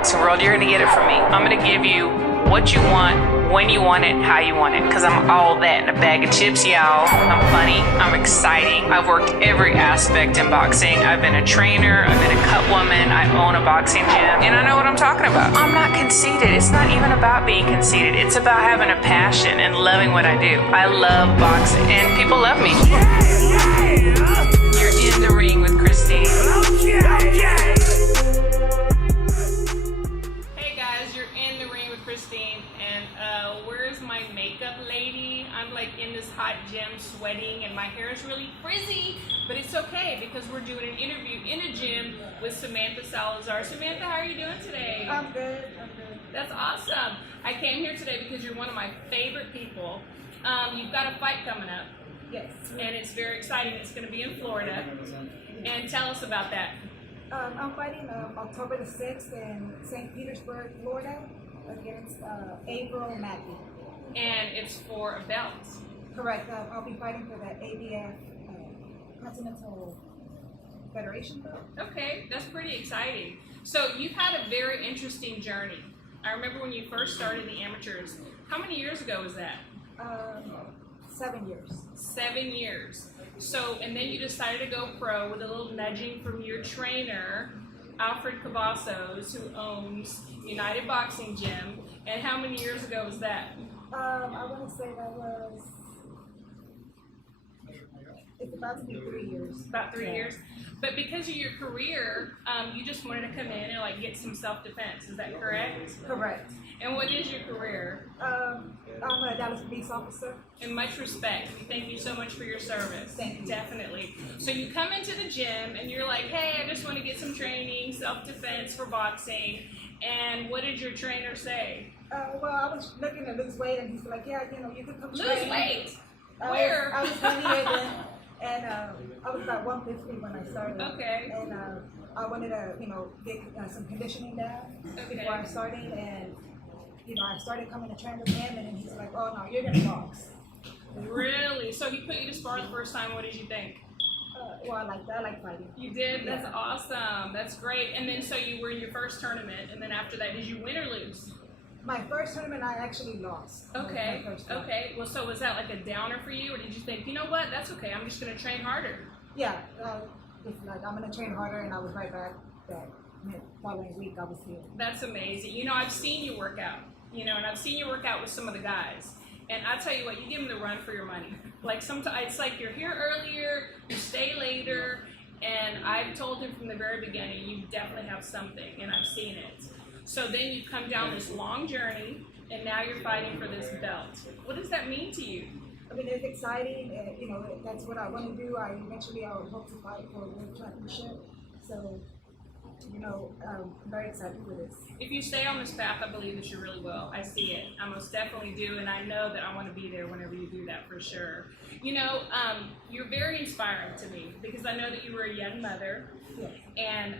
boxing world, you're gonna get it from me. I'm gonna give you what you want, when you want it, how you want it, because I'm all that in a bag of chips, y'all. I'm funny, I'm exciting. I've worked every aspect in boxing. I've been a trainer, I've been a cut woman, I own a boxing gym, and I know what I'm talking about. I'm not conceited. It's not even about being conceited. It's about having a passion and loving what I do. I love boxing, and people love me. You're in the ring with Christine. Hey guys, you're in the ring with Christine, and where's my makeup lady? I'm like in this hot gym sweating, and my hair is really frizzy, but it's okay because we're doing an interview in a gym with Samantha Salazar. Samantha, how are you doing today? I'm good. That's awesome. I came here today because you're one of my favorite people. You've got a fight coming up. Yes. And it's very exciting. It's going to be in Florida. And tell us about that. I'm fighting October the 6th in St. Petersburg, Florida, against April Mackey. And it's for a belt. Correct. I'll be fighting for the ABF Continental Federation belt. Okay, that's pretty exciting. So you've had a very interesting journey. I remember when you first started the amateurs. How many years ago was that? 7 years. 7 years. So, and then you decided to go pro with a little nudging from your trainer, Alfred Cavazos, who owns United Boxing Gym. And how many years ago was that? I want to say that was, it's about to be 3 years. About 3 years. But because of your career, you just wanted to come in and like get some self-defense. Is that correct? Correct. And what is your career? I'm a Dallas police officer. And much respect. Thank you so much for your service. Thank you. Definitely. So you come into the gym and you're like, hey, I just want to get some training, self-defense for boxing. And what did your trainer say? Well, I was looking to lose weight, and he's like, yeah, you could come train. Lose weight? Where? I was 28 then, and I was about 150 when I started. Okay. And I wanted to, get some conditioning down before I started, and I started coming to train with him, and then he's like, oh no, you're gonna box. Really? So he put you to spar the first time. What did you think? Well, I like that. I like fighting. You did? That's Yeah. awesome. That's great. And then so you were in your first tournament, and then after that, did you win or lose? My first tournament, I actually lost. Okay. My first one. Okay. Well, so was that like a downer for you, or did you think, you know what, that's okay, I'm just going to train harder? Yeah. It's like I'm gonna train harder, and I was right back that following week. I was here. That's amazing. I've seen you work out, and I've seen you work out with some of the guys. And I tell you what, you give them the run for your money. Like sometimes it's like you're here earlier, you stay later, and I've told him from the very beginning, you definitely have something, and I've seen it. So then you come down this long journey, and now you're fighting for this belt. What does that mean to you? I mean, it's exciting, and that's what I want to do. Eventually I would hope to fight for a world championship. So, I'm very excited for this. If you stay on this path, I believe that you really will. I see it. I most definitely do, and I know that I want to be there whenever you do that for sure. You're very inspiring to me because I know that you were a young mother, Yes. and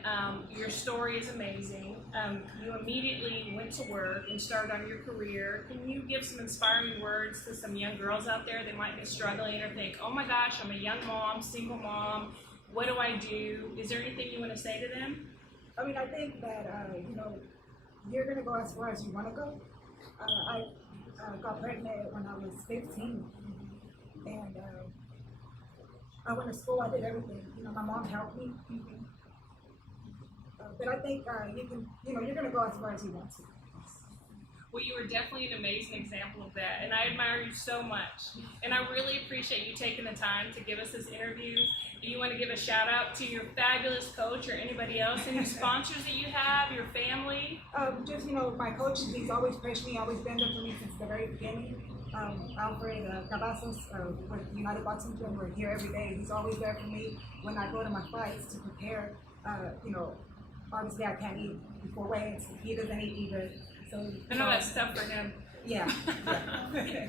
your story is amazing. You immediately went to work and started on your career. Can you give some inspiring words to some young girls out there that might be struggling or think, oh my gosh, I'm a young mom, single mom, what do I do? Is there anything you want to say to them? I mean, I think that, you're going to go as far as you want to go. I got pregnant when I was 15, and I went to school, I did everything. My mom helped me. But I think you're going to go as far as you want to. Well, you were definitely an amazing example of that, and I admire you so much. And I really appreciate you taking the time to give us this interview. Do you want to give a shout out to your fabulous coach or anybody else, any sponsors that you have, your family? My coach, he's always pushed me, always been there for me since the very beginning. Alfred Cavazos with United Boxing Gym, we're here every day. He's always there for me when I go to my fights to prepare. Obviously I can't eat before weights. He doesn't eat either. So I know that's tough for him. Yeah.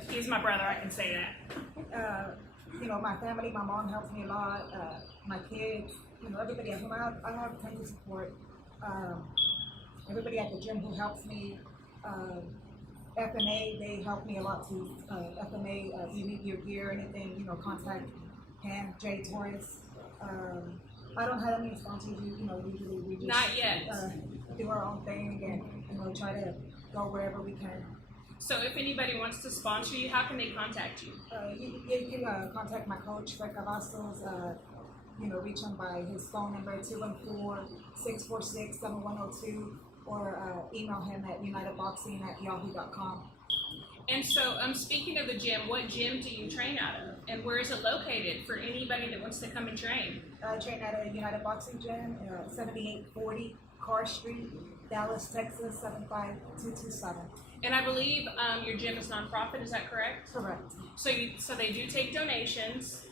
He's my brother, I can say that. My family, my mom helps me a lot. My kids, everybody at home. I have tons of support. Everybody at the gym who helps me. FMA, they help me a lot too. FMA, you need your gear, anything, contact Pam, Jay Torres. I don't have any sponsors. Usually we just Not yet. Do our own thing and try to go wherever we can. So if anybody wants to sponsor you, how can they contact you? You can contact my coach, Fred Cavazos. Reach him by his phone number 214-646-7102, or email him at unitedboxing@yahoo.com. And so, speaking of the gym, what gym do you train out of, and where is it located for anybody that wants to come and train? I train at a United Boxing Gym, 7840 Carr Street, Dallas, Texas 75227. And I believe your gym is nonprofit. Is that correct? Correct. So they do take donations.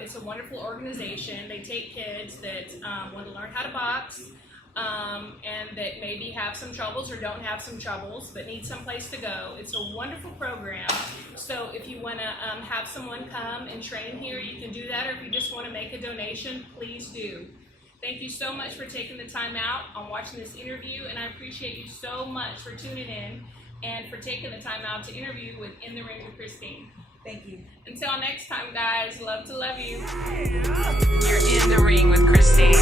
It's a wonderful organization. They take kids that want to learn how to box, and that maybe have some troubles or don't have some troubles, but need some place to go. It's a wonderful program. So if you want to have someone come and train here, you can do that. Or if you just want to make a donation, please do. Thank you so much for taking the time out on watching this interview, and I appreciate you so much for tuning in and for taking the time out to interview with In the Ring with Christine. Thank you. Until next time, guys, love to love you. You're in the ring with Christine.